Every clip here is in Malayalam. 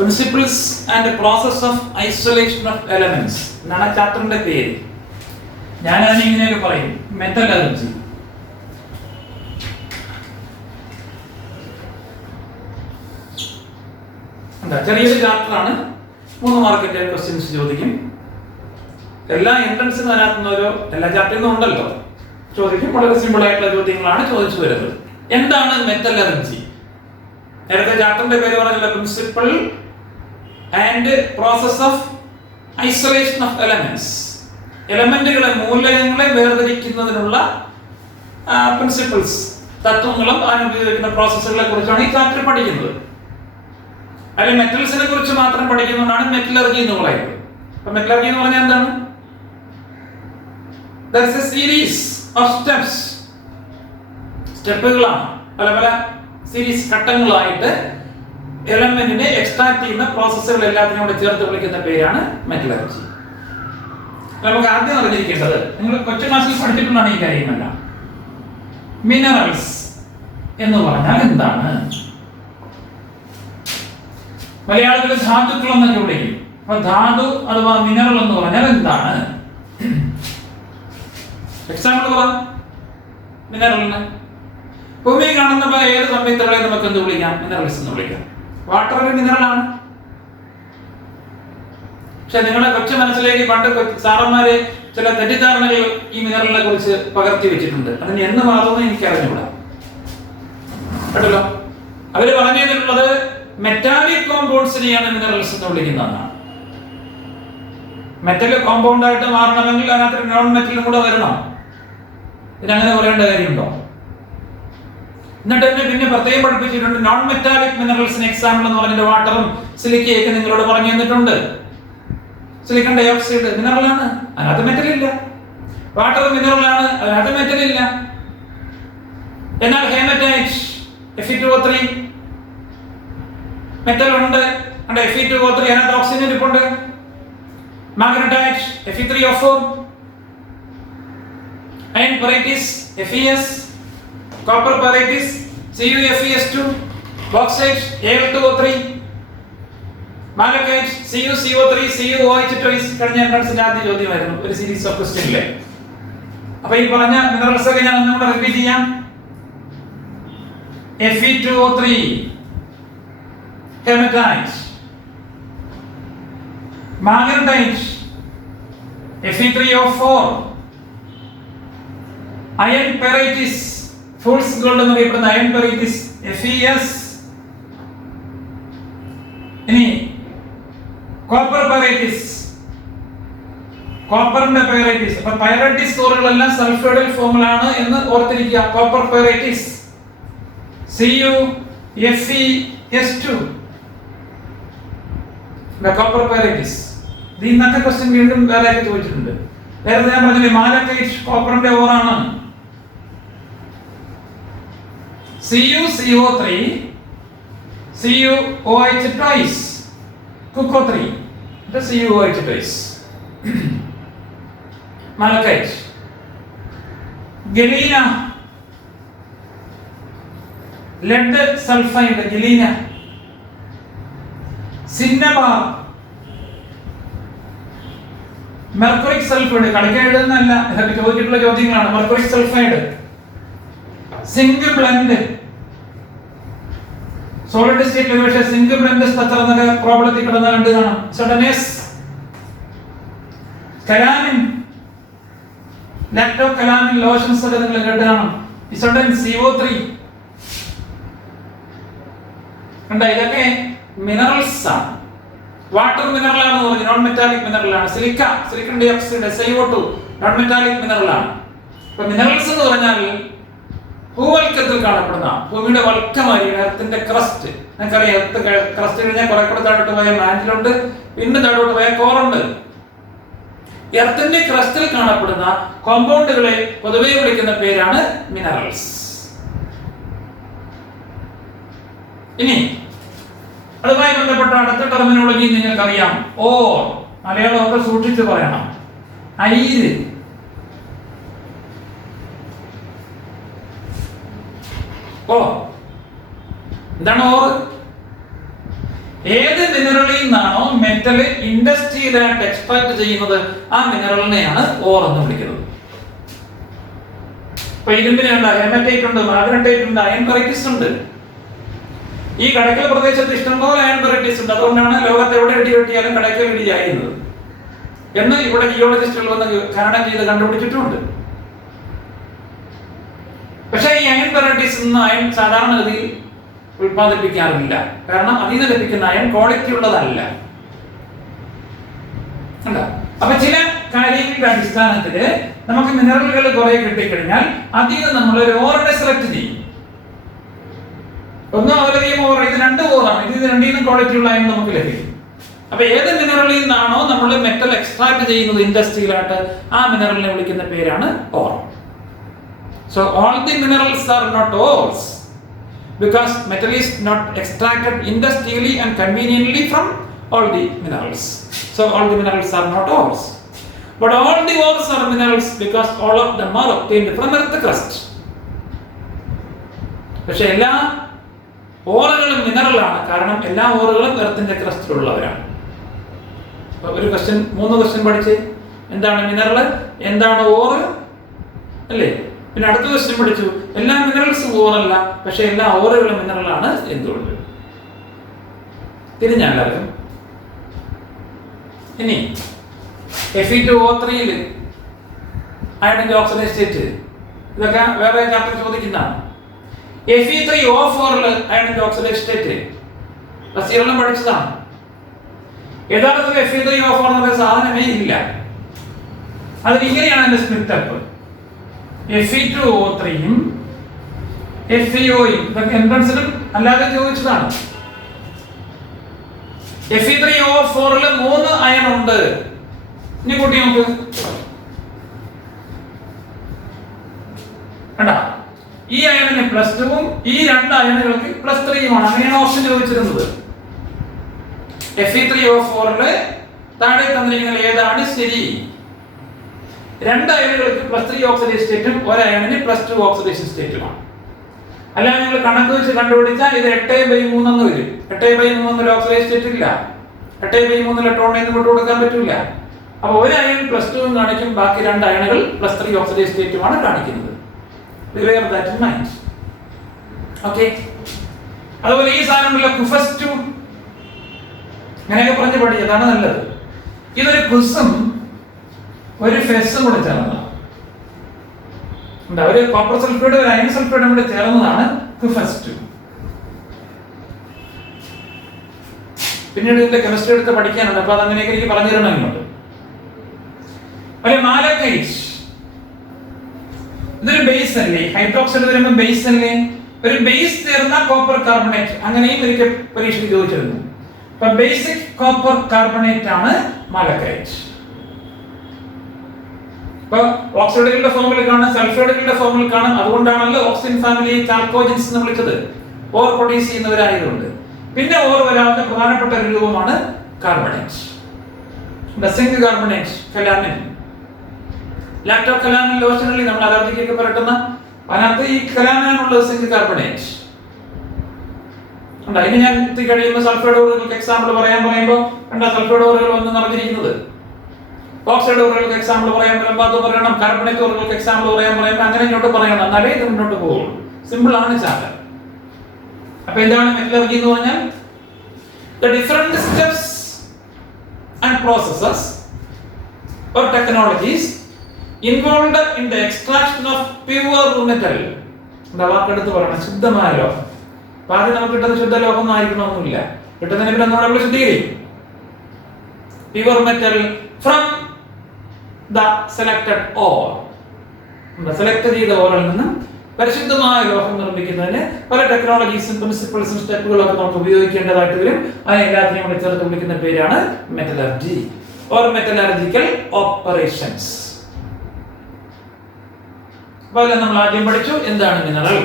Principles and process of isolation of elements എന്നാണ് ചാപ്റ്ററിന്റെ പേര്. ഞാൻ അതിനെ ഇങ്ങനെയൊക്കെ പറയും, മെറ്റലർജി. ചെറിയൊരു ചാപ്റ്ററാണ്, 3 മാർക്കിന്റെ ക്വസ്റ്റ്യൻസ് ചോദിക്കും. എല്ലാ എൻട്രൻസിന് അതിനകത്തുനിന്നോരോ, എല്ലാ ചാപ്റ്ററിൽ നിന്നും ഉണ്ടല്ലോ, ചോദിക്കും. വളരെ സിമ്പിൾ ആയിട്ടുള്ള ചോദ്യങ്ങളാണ് ചോദിച്ചു വരുന്നത്. എന്താണ് മെറ്റലർജി? നേരത്തെ ചാപ്റ്ററിന്റെ പേര് പറഞ്ഞില്ല, principle and process of isolation of elements. എലമെന്റുകളെ, മൂലകങ്ങളെ വേർതിരിക്കുന്നതിനുള്ള പ്രിൻസിപ്പിൾസ്, തത്വങ്ങളും അതിനുപയോഗിക്കുന്ന പ്രോസസ്സുകളെ കുറിച്ചാണ് ഈ ചാപ്റ്റർ പഠിക്കുന്നത്. അതിൽ മെറ്റൽസിനെ കുറിച്ച് മാത്രം പഠിക്കുന്നതുകൊണ്ടാണ് മെറ്റലർജി എന്ന് പറയുന്നത്. അപ്പൊ മെറ്റലർജി എന്ന് പറഞ്ഞാൽ എന്താണ്? There is a series of steps. സ്റ്റെപ്പുകളാണ്, പല പല സീരീസ് ഘട്ടങ്ങളായിട്ട് എലമെന്റിനെ എക്സ്ട്രാക്ട് ചെയ്യുന്ന പ്രോസസ്സുകൾ എല്ലാത്തിനും കൂടെ ചേർത്ത് വിളിക്കുന്ന പേരാണ് മെറ്റലർജി. നമുക്ക് ആദ്യം അറിഞ്ഞിരിക്കേണ്ടത്, നിങ്ങൾ കൊച്ചു ക്ലാസ്സിൽ പഠിച്ചിട്ടുള്ളതാണ് ഈ കാര്യമെല്ലാം. മിനറൽസ് എന്ന് പറഞ്ഞാൽ എന്താണ്? മലയാളത്തിൽ ധാതുക്കൾ എന്നൊക്കെ വിളിക്കും. അപ്പൊ ധാതു അഥവാ മിനറൽ എന്ന് പറഞ്ഞാൽ എന്താണ്? എക്സാമ്പിൾ പറ. മിനറലിന് ഭൂമിയിൽ കാണുന്ന ഏത് സംയുക്തങ്ങളെ നമുക്ക് എന്ത് വിളിക്കാം? മിനറൽസ് എന്ന് വിളിക്കാം. വാട്ടർ ഒരു മിനറലാണ്. പക്ഷെ നിങ്ങളുടെ കൊച്ചു മനസ്സിലേക്ക് പണ്ട് സാറന്മാര് ചില തെറ്റിദ്ധാരണകൾ ഈ മിനറലിനെ കുറിച്ച് പകർത്തി വെച്ചിട്ടുണ്ട്. അതിന് എന്ന് മാറുമെന്ന് എനിക്ക് അറിഞ്ഞുകൂടാ കേട്ടല്ലോ. അവര് പറഞ്ഞു തന്നിട്ടുള്ളത് മെറ്റാലിക് കോമ്പൗണ്ട്സിനെയാണ് മിനറൽസ് എന്ന് വിളിക്കുന്നതെന്നാണ്. മെറ്റൽ കോമ്പൗണ്ട് ആയിട്ട് മാറണമെങ്കിൽ അതിനകത്ത് നോൺ മെറ്റലും കൂടെ വരണം. ഇതിനങ്ങനെ പറയേണ്ട കാര്യമുണ്ടോ? എന്നിട്ട് തന്നെ പിന്നെ പ്രത്യേകം പഠിപ്പിച്ചിട്ടുണ്ട്, നോൺ മെറ്റാലിക് മിനറൽസിന് എക്സാമ്പിൾ എന്ന് പറഞ്ഞിട്ട് വാട്ടറും സിലിക്കയൊക്കെ നിങ്ങളോട് പറഞ്ഞു തന്നിട്ടുണ്ട്. സിലിക്കൺ ഡൈ ഓക്സൈഡ് മിനറലാണ്, അതിനകത്ത് മെറ്റൽ ഇല്ല. വാട്ടർ മിനറലാണ്, അതിനകത്ത് മെറ്റൽ ഇല്ല. എന്നാൽ ഹേമറ്റൈറ്റ് Fe2O3 മെറ്റൽ ഉണ്ട്, Fe2O3 അതിനകത്ത് ഓക്സിജൻ ഇരിപ്പുണ്ട്. Magnetite Fe3O4, iron pyrites FeS, copper pyrites CuFeS2, bauxite Al2O3, malachite CuCO3 CuOH2. കഴിഞ്ഞ എൻട്രൻസിന്റെ ആദ്യ ചോദ്യമായിരുന്നു, ഒരു സീരീസ് ഓഫ് ക്വസ്റ്റ്യനിലെ. അപ്പൊ ഈ പറഞ്ഞ മിനറൽസ് ഒക്കെ ഞാൻ ഒന്നുകൂടെ റിപ്പീറ്റ് ചെയ്യാം. Fe2O3, hematite, magnetite Fe3O4, iron peritis, fool's gold എന്ന് പറയപ്പെടുന്ന iron peritis FeS. ഇനി കോപ്പർ പെറൈറ്റിസ്, കോപ്പറിന്റെ പെറൈറ്റിസ്. അപ്പൊ പൈറൈറ്റിസ് തോറുകളെല്ലാം സൾഫൈഡൽ ഫോമിലാണ് എന്ന് ഓർത്തിരിക്കുക. Copper pyrites CuFeS2, copper pyrites. ഇന്നത്തെ ക്വസ്റ്റ്യൻ വീണ്ടും വേറെ ചോദിച്ചിട്ടുണ്ട്. നേരത്തെ ഞാൻ പറഞ്ഞില്ലേ, മാലക്കൈറ്റ് കോപ്പറിന്റെ ഓറാണ്. CuCO3 CuOH2, CuCO3 CuOH2, malachite. Galena, lead sulphide galena. Cinnabar, mercuric sulphide. കളിക്കാൻ എഴുതുന്നല്ല, ഇതൊക്കെ ചോദിച്ചിട്ടുള്ള ചോദ്യങ്ങളാണ്. Mercuric sulphide. Zinc blende, solid സ്റ്റേറ്റിൽ പക്ഷേ സിങ്ക് ബ്ലെൻഡ് സ്ട്രക്ചർ എന്നൊക്കെ പ്രോബ്ലത്തിൽ കിടന്ന കണ്ടു കാണാം. സഡനേസ്, കലാമിൻ, ലാക്ടോ കലാമിൻ ലോഷൻസ് ഒക്കെ നിങ്ങൾ കേട്ട് കാണാം. ഇസോഡൻ CO3 കണ്ട. ഇതൊക്കെ മിനറൽസ് ആണ്. വാട്ടർ മിനറൽ ആണെന്ന് പറഞ്ഞു, നോൺ മെറ്റാലിക് മിനറൽ ആണ്. Silicon dioxide SiO2 non metallic mineral ആണ്. അപ്പൊ മിനറൽസ് എന്ന് പറഞ്ഞാൽ ഭൂവൽക്കത്തിൽ കാണപ്പെടുന്ന, ഭൂമിയുടെ വൽക്കമായിരിക്കും എർത്തിന്റെ ക്രസ്റ്റ്. നിങ്ങൾക്കറിയാം, എർത്ത് ക്രസ്റ്റ് കഴിഞ്ഞാൽ കുറെ കൂടെ താഴോട്ട് പോയ മാന്റിലുണ്ട്, പിന്നെ താഴോട്ട് പോയ കോറുണ്ട്. എർത്തിന്റെ ക്രസ്റ്റിൽ കാണപ്പെടുന്ന കോമ്പൗണ്ടുകളെ പൊതുവെ വിളിക്കുന്ന പേരാണ് മിനറൽസ്. ഇനി അതുമായി ബന്ധപ്പെട്ട അടുത്ത ടെർമിനോളജി നിങ്ങൾക്കറിയാം. ഓർ, മലയാളമൊക്കെ സൂക്ഷിച്ച് പറയണം. അയിര്, എന്താണ് ഓർ? ഏത് മിനറലിൽ നിന്നാണോ മെറ്റൽ ഇൻഡസ്ട്രിയിലായിട്ട് എക്സ്ട്രാക്ട് ചെയ്യുന്നത് ആ മിനറലിനെയാണ് ഓർ എന്ന് വിളിക്കുന്നത്. ഇപ്പൊ ഇരുമ്പിനുണ്ട്, ഹെമറ്റൈറ്റ് ഉണ്ട്, മാഗ്നറ്റൈറ്റ് ഉണ്ട്, അയൺ വെറൈറ്റീസ് ഉണ്ട്. ഈ കടക്കൽ പ്രദേശത്ത് ഇഷ്ടംപോലെ അയൺ വെറൈറ്റീസ് ഉണ്ട്. അതുകൊണ്ടാണ് ലോകത്ത് എവിടെ ഇടി വെട്ടിയാലും കടക്കൽ ഇടി ആയിരുന്നത് എന്ന് ഇവിടെ ജിയോളജിസ്റ്റുകൾ വന്ന് ഖനനം ചെയ്ത് കണ്ടുപിടിച്ചിട്ടുമുണ്ട്. പക്ഷേ ഈ അയൺ വെറൈറ്റീസ് ഒന്നും അയൺ സാധാരണഗതിയിൽ ഉത്പാദിപ്പിക്കാറില്ല. കാരണം അതിൽ നിന്ന് ലഭിക്കുന്ന അയൺ ക്വാളിറ്റി ഉള്ളതല്ല. അപ്പൊ ചില കാര്യങ്ങളുടെ അടിസ്ഥാനത്തില് നമുക്ക് മിനറലുകൾ കുറെ കിട്ടിക്കഴിഞ്ഞാൽ അതിൽ നിന്ന് നമ്മൾ ഒരു ഓറിനെ സെലക്ട് ചെയ്യും. ഒന്നോ അതിലധികം ഓർ, ഇത് രണ്ട് ഓറാണ്, ഇത് രണ്ടിൽ നിന്നും ക്വാളിറ്റി ഉള്ള അയൺ നമുക്ക് ലഭിക്കും. അപ്പൊ ഏത് മിനറലിൽ നിന്നാണോ നമ്മൾ മെറ്റൽ എക്സ്ട്രാക്ട് ചെയ്യുന്നത് ഇൻഡസ്ട്രിയിലായിട്ട് ആ മിനറലിനെ വിളിക്കുന്ന പേരാണ് or. So all the minerals are not ores because metal is not extracted industrially and conveniently from all the minerals. So all the minerals are not ores. But all the ores are minerals because all of them are obtained from earth crust. പക്ഷെ എല്ലാ ഓറുകളും മിനറലാണ്. കാരണം എല്ലാ ഓറുകളും എർത്തിന്റെ ക്രസ്റ്റിലുള്ളവരാണ്. ഒരു ക്വസ്റ്റ്യൻ, 3 ക്വസ്റ്റ്യൻ പഠിച്ച് എന്താണ് മിനറൽ, എന്താണ് ഓറ് അല്ലേ? പിന്നെ അടുത്ത ക്വസ്റ്റ്യൻ പഠിച്ചു എല്ലാ മിനറൽസും ഓറല്ല, പക്ഷെ എല്ലാ ഓറുകളും മിനറലാണ്. എന്തുകൊണ്ട്? തിരിഞ്ഞാലും ഇനി Fe2O3 അയണിന്റെ ഓക്സിഡൈസ് സ്റ്റേറ്റ്, ഇതൊക്കെ വേറെ ചാപ്റ്റർ ചോദിക്കുന്നതാണ്. Fe3O4 അയണിന്റെ ഓക്സിഡൈസ് സ്റ്റേറ്റ് ഫസ്റ്റ് പഠിച്ചതാണ്. യഥാർത്ഥത്തിൽ Fe3O4 എന്ന സാധനമേ ഇല്ല. അതിന് ഇങ്ങനെയാണ് എന്റെ സ്പ്ലിറ്റ് അപ്പ്. Fe2O3യും FeOയും ഇതൊക്കെ എൻട്രൻസിലും അല്ലാതെ ചോദിച്ചതാണ്. Fe3O4 3 അയൺ ഉണ്ട്. ഇനി കൂട്ടി നോക്ക്. കണ്ടാ, ഈ അയണിന് +2ഉം ഈ 2 അയണുകൾക്ക് +3യുമാണ്. അങ്ങനെയാണ് ഓപ്ഷൻ ചോദിച്ചിരുന്നത്. Fe3O4 താഴെ തന്നിരിക്കുന്ന ഏതാണ് ശരി? 2 അയണുകൾക്ക് +3 ഓക്സിഡേഷൻ സ്റ്റേറ്റും 1 അയണിന് +2 ഓക്സിഡേഷൻ സ്റ്റേറ്റുമാണ്. അല്ലാതെ നിങ്ങൾ കണക്ക് വെച്ച് കണ്ടുപിടിച്ചാൽ ഇത് 8/3 എന്ന് വരും. 8/3 ഒരു ഓക്സിഡേഷൻ സ്റ്റേറ്റ് ഇല്ല. 8/3 ഇലക്ട്രോണിനെ വിട്ടു കൊടുക്കാൻ പറ്റില്ല. അപ്പോൾ 1 അയൺ +2 കാണിക്കും, ബാക്കി 2 അയണുകൾ +3 ഓക്സിഡേഷൻ സ്റ്റേറ്റുമാണ് കാണിക്കുന്നത്. Bear that in mind. Okay. അതുപോലെ ഈ സാധനമുള്ള കുഫസ്2 അങ്ങനെയൊക്കെ പറഞ്ഞ് പഠിച്ചതാണ് നല്ലത്. ഇതൊരു കുസും ഒരു ഫെസും കൂടെ ചേർന്നതാണ്. ഒരു കോപ്പർ സൾഫൈഡ് ഒരു അയൺ സൾഫൈഡും കൂടെ ചേർന്നതാണ് കുഫസ്2. പിന്നീട് ഇതിന്റെ കെമിസ്ട്രി എടുത്ത് പഠിക്കാനുണ്ട്. അപ്പൊ അതങ്ങനെയൊക്കെ എനിക്ക് പറഞ്ഞു തരണം ഇങ്ങോട്ട്. ഒരു മാലക്കൈറ്റ്, ഇതൊരു ബേസ് അല്ലേ? ഹൈഡ്രോക്സൈഡ് വരുമ്പോൾ ബേസ് അല്ലേ? ഒരു ബേസ് ചേർന്ന കോപ്പർ കാർബണേറ്റ്, അങ്ങനെയും ഒരിക്കൽ പരീക്ഷയ്ക്ക് ചോദിച്ചിരുന്നു. അപ്പൊ ബേസിക് കോപ്പർ കാർബണേറ്റ് ആണ് മാലക്കൈറ്റ്. ഇപ്പൊ ഓക്സൈഡുകളുടെ ഫോമിൽ കാണും, സൾഫൈഡുകളുടെ ഫോമിൽ കാണും. അതുകൊണ്ടാണല്ലോ ഓക്സിജൻ ഫാമിലി ചാൽക്കോജൻസ് എന്ന് വിളിച്ചത്, ഓർ പ്രൊഡ്യൂസ് ചെയ്യുന്നവരായതുകൊണ്ട്. പിന്നെ ഓർ വരാവുന്ന പ്രധാനപ്പെട്ട ഒരു രൂപമാണ് carbonate. Zinc carbonate, calamine, ലാക്ടോ calamine ലോഷനുകളിൽ നമ്മൾ അലർജിക്കൊക്കെ പുരട്ടുന്ന അതിനകത്ത് ഈ കലാമിനാണുള്ളത്, സിങ്ക് കാർബണേറ്റ്. ഇനി ഞാൻ എത്തി കഴിയുമ്പോൾ സൾഫൈഡ് ഓറുകൾക്ക് എക്സാമ്പിൾ പറയുമ്പോൾ കണ്ട സൾഫൈഡ് ഓറുകൾ വന്ന് നിറഞ്ഞിരിക്കുന്നത്. ഓക്സൈഡ് ഓറുകൾക്ക് എക്സാമ്പിൾ പറയാൻ പറയുമ്പോൾ അത് പറയണം. കാർബണേറ്റ് ഓറുകൾക്ക് എക്സാമ്പിൾ പറയാൻ പറയുമ്പോൾ അങ്ങനെ ഇങ്ങോട്ട് പറയണം. എന്നാലേ ഇത് മുന്നോട്ട് പോകുള്ളൂ. സിമ്പിൾ ആണ് ചാപ്റ്റർ. അപ്പൊ എന്താണ് മെറ്റലർജി എന്ന് പറഞ്ഞാൽ? The different steps and processes or technologies involved in the extraction of pure metal. വാക്കെടുത്ത് പറയണം, ശുദ്ധമായ ലോഹം. അപ്പൊ ആദ്യം നമുക്ക് കിട്ടുന്ന ശുദ്ധ ലോഹം ഒന്നും ആയിരിക്കണമെന്നില്ല. കിട്ടുന്നതിന് പിന്നെ നമ്മൾ ശുദ്ധീകരിക്കും. Pure metal from the selected ore. Select ചെയ്ത ഓറിൽ നിന്നും പരിശുദ്ധമായ ലോഹം നിർമ്മിക്കുന്നതിന് പല ടെക്നോളജീസും പ്രിൻസിപ്പിൾസും സ്റ്റെപ്പുകളും ഒക്കെ നമുക്ക് ഉപയോഗിക്കേണ്ടതായിട്ട് വരും. അതിനെ എല്ലാത്തിനെയും കൂടി ചേർത്ത് വിളിക്കുന്ന പേരാണ് മെറ്റലർജി ഓർ മെറ്റലർജിക്കൽ ഓപ്പറേഷൻസ്. അപ്പോൾ നമ്മൾ ആദ്യം പഠിച്ചു എന്താണ് mineral.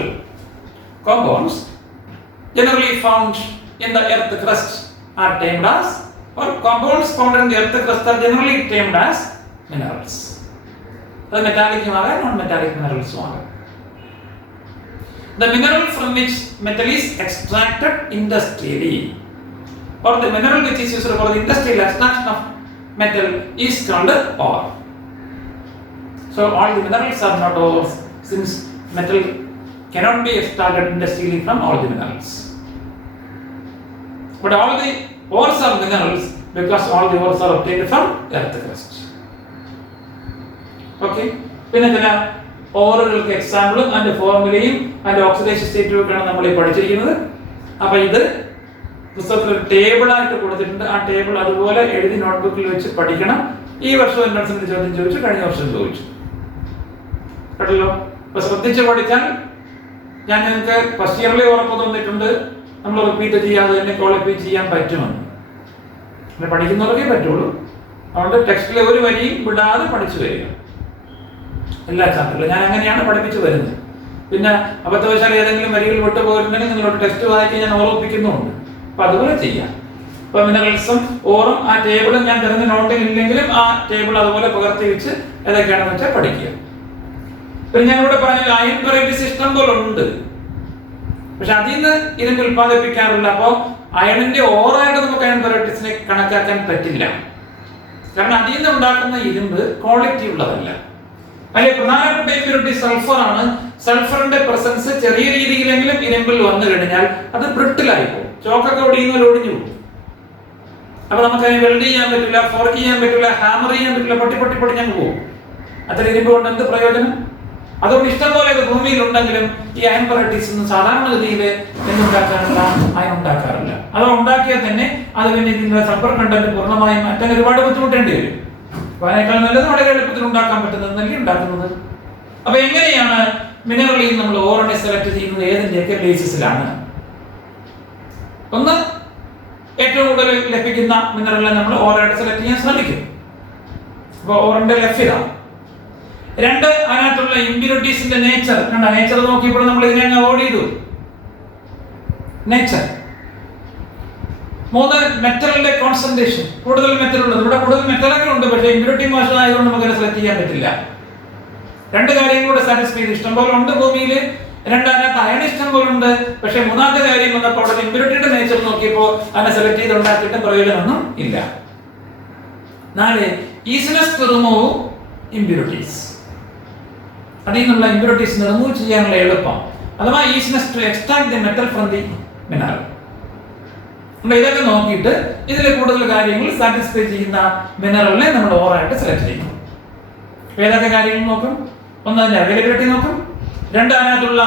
Compounds generally found in the earth crust are termed as, or compounds found in the earth crust are generally termed as minerals. അത് മെറ്റാലിക്കും ആകാം, നോൺ മെറ്റാലിക് മിനറൽസും ആകാം. The mineral from which metal is extracted industrially or the mineral which is used for the industrial extraction of metal is called ore. So all the minerals are not ores, since metal cannot be extracted industrially from all the minerals. But all the ores are minerals because all the ores are obtained from earth crust. Okay. പിന്നെ ചില ഓറുകൾക്ക് എക്സാമ്പിളും അതിന്റെ ഫോർമുലയും അതിന്റെ ഓക്സിഡേഷൻ സ്റ്റേറ്റും ഒക്കെയാണ് നമ്മൾ ഈ പഠിച്ചിരിക്കുന്നത്. അപ്പൊ ഇത് പുസ്തകത്തിൽ ഒരു ടേബിൾ ആയിട്ട് കൊടുത്തിട്ടുണ്ട്. ആ ടേബിൾ അതുപോലെ എഴുതി നോട്ട്ബുക്കിൽ വെച്ച് പഠിക്കണം. ഈ വർഷം എൻട്രൻസിന്റെ ചോദ്യം ചോദിച്ചു, കഴിഞ്ഞ വർഷം ചോദിച്ചു കേട്ടല്ലോ. അപ്പൊ ശ്രദ്ധിച്ച് പഠിച്ചാൽ ഞാൻ നിങ്ങൾക്ക് ഫസ്റ്റ് ഇയറിലെ ഉറപ്പ് തന്നിട്ടുണ്ട്, നമ്മൾ റിപ്പീറ്റ് ചെയ്യാതെ തന്നെ ക്വാളിഫൈ ചെയ്യാൻ പറ്റുമെന്ന്. പിന്നെ പഠിക്കുന്നവർക്കേ പറ്റുള്ളൂ. അതുകൊണ്ട് ടെക്സ്റ്റിലെ ഒരു വരിയും വിടാതെ പഠിച്ചു വരിക എല്ലാ ചാപ്റ്ററിലും. ഞാൻ അങ്ങനെയാണ് പഠിപ്പിച്ചു വരുന്നത്. പിന്നെ അബദ്ധവശാൽ ഏതെങ്കിലും വരികൾ വിട്ടുപോയിട്ടുണ്ടെങ്കിൽ നിങ്ങളോട് ടെക്സ്റ്റ് വായിക്കാൻ ഞാൻ ഓർമ്മിപ്പിക്കുന്നുണ്ട്. അപ്പൊ അതുപോലെ ചെയ്യാം. ഇപ്പൊ മിനറൽസും ഓറും ആ ടേബിളും ഞാൻ തരുന്ന നോട്ടിൽ ഇല്ലെങ്കിലും ആ ടേബിൾ അതുപോലെ പകർത്തി വെച്ച് ഏതൊക്കെയാണെന്ന് വെച്ചാൽ പഠിക്കുക. പിന്നെ ഞാൻ ഇവിടെ പറഞ്ഞ അയൺ വെറൈറ്റീസ് ഇഷ്ടം പോലെ ഉണ്ട്, പക്ഷെ അതിൽ നിന്ന് ഇരുമ്പ് ഉത്പാദിപ്പിക്കാറില്ല. അപ്പോൾ അയണിന്റെ ഓറായിട്ട് നമുക്ക് അയൺ വെറൈറ്റീസിനെ കണക്കാക്കാൻ പറ്റില്ല. കാരണം അതിൽ നിന്ന് ഉണ്ടാക്കുന്ന ഇരുമ്പ് ക്വാളിറ്റി ഉള്ളതല്ല. അതിലെ പ്രധാനപ്പെട്ട ഇമ്പ്യൂരിറ്റി സൾഫർ ആണ്. സൾഫറിന്റെ പ്രസൻസ് ചെറിയ രീതിയിലെങ്കിലും ഇരുമ്പിൽ വന്നു കഴിഞ്ഞാൽ അത് ബ്രിട്ടിലായി പോകും. ചോക്കൊക്കെ ഒടിയുന്നതിൽ ഒടിഞ്ഞു പോകും. അപ്പൊ നമുക്ക് അതിനെ വെൽഡ് ചെയ്യാൻ പറ്റില്ല, ഫോർക്ക് ചെയ്യാൻ പറ്റില്ല, ഹാമർ ചെയ്യാൻ പറ്റില്ല, പൊട്ടി പൊട്ടി പൊട്ടി ഞങ്ങൾ പോകും. അത്ര ഇരുമ്പ് കൊണ്ട് എന്ത് പ്രയോജനം? അതുകൊണ്ട് ഇഷ്ടംപോലെ ഇത് ഭൂമിയിൽ ഉണ്ടെങ്കിലും ഈ അയൺ വെറൈറ്റീസ് ഒന്നും സാധാരണഗതിയിൽ എന്തുണ്ടാക്കാറില്ല, അയൺ ഉണ്ടാക്കാറില്ല. അത് ഉണ്ടാക്കിയാൽ തന്നെ അത് പിന്നെ ഇതിന്റെ സൾഫർ കണ്ടന്റ് പൂർണ്ണമായും മാറ്റാൻ ഒരുപാട് ബുദ്ധിമുട്ടേണ്ടി വരും. അപ്പൊ അതിനേക്കാൾ നല്ലത് വളരെ എളുപ്പത്തിൽ ഉണ്ടാക്കാൻ പറ്റുന്നതല്ലേ ഉണ്ടാക്കുന്നത്. അപ്പൊ എങ്ങനെയാണ് മിനറലിൽ നമ്മൾ ഓറിനെ സെലക്ട് ചെയ്യുന്നത്? ഏതിന്റെയൊക്കെ ബേസിസിലാണ്? ഒന്ന്, ഏറ്റവും കൂടുതൽ ലഭിക്കുന്ന മിനറലിനെ നമ്മൾ ഓറായിട്ട് സെലക്ട് ചെയ്യാൻ ശ്രമിക്കും. അപ്പൊ ഓറിന്റെ ലഭ്യത. രണ്ട്, അതിനകത്തുള്ള ഇമ്പ്യൂരിറ്റീസിന്റെ നേച്ചർ. നേച്ചർ നോക്കിയപ്പോൾ നമ്മൾ ഇതിനെ അവോയ്ഡ് ചെയ്തു. നേച്ചർ. മൂന്ന്, മെറ്റലിന്റെ കോൺസെൻട്രേഷൻ. കൂടുതൽ മെറ്റൽ ഉള്ളത്. ഇവിടെ കൂടുതൽ മെറ്റലൊക്കെ ഉണ്ട്, പക്ഷേ ഇമ്പ്യൂരിറ്റി മോശം ആയതുകൊണ്ട് നമുക്ക് സെലക്ട് ചെയ്യാൻ പറ്റില്ല. രണ്ട് കാര്യം കൂടെ സാറ്റിസ്ഫൈ ചെയ്ത് ഇഷ്ടം പോലെ ഉണ്ട് ഭൂമിയിൽ. രണ്ടാമത്തെ അയൺ ഇഷ്ടം പോലെ ഉണ്ട്, പക്ഷെ മൂന്നാമത്തെ കാര്യം വന്നപ്പോൾ അവിടെ ഇമ്പ്യൂരിറ്റിയുടെ നേച്ചർ നോക്കിയപ്പോൾ അതിനെ സെലക്ട് ചെയ്ത് ഉണ്ടാക്കിയിട്ട് പ്രയോജനമൊന്നും ഇല്ല. നാല്, ഈസിനെസ് ടു റിമൂവ് ഇമ്പ്യൂരിറ്റീസ്. അതിൽ നിന്നുള്ള ഇമ്പ്യൂരിറ്റീസ് റിമൂവ് ചെയ്യാനുള്ള എളുപ്പം, അഥവാ easiness to extract the metal from the mineral. ഇതൊക്കെ നോക്കിയിട്ട് ഇതിൽ കൂടുതൽ കാര്യങ്ങൾ സാറ്റിസ്ഫൈ ചെയ്യുന്ന മിനറലിനെ നമ്മൾ ഓറായിട്ട് സെലക്ട് ചെയ്യും. ഏതൊക്കെ കാര്യങ്ങൾ നോക്കും? ഒന്ന്, അതിന്റെ അവൈലബിലിറ്റി നോക്കും. രണ്ട്, അതിനകത്തുള്ള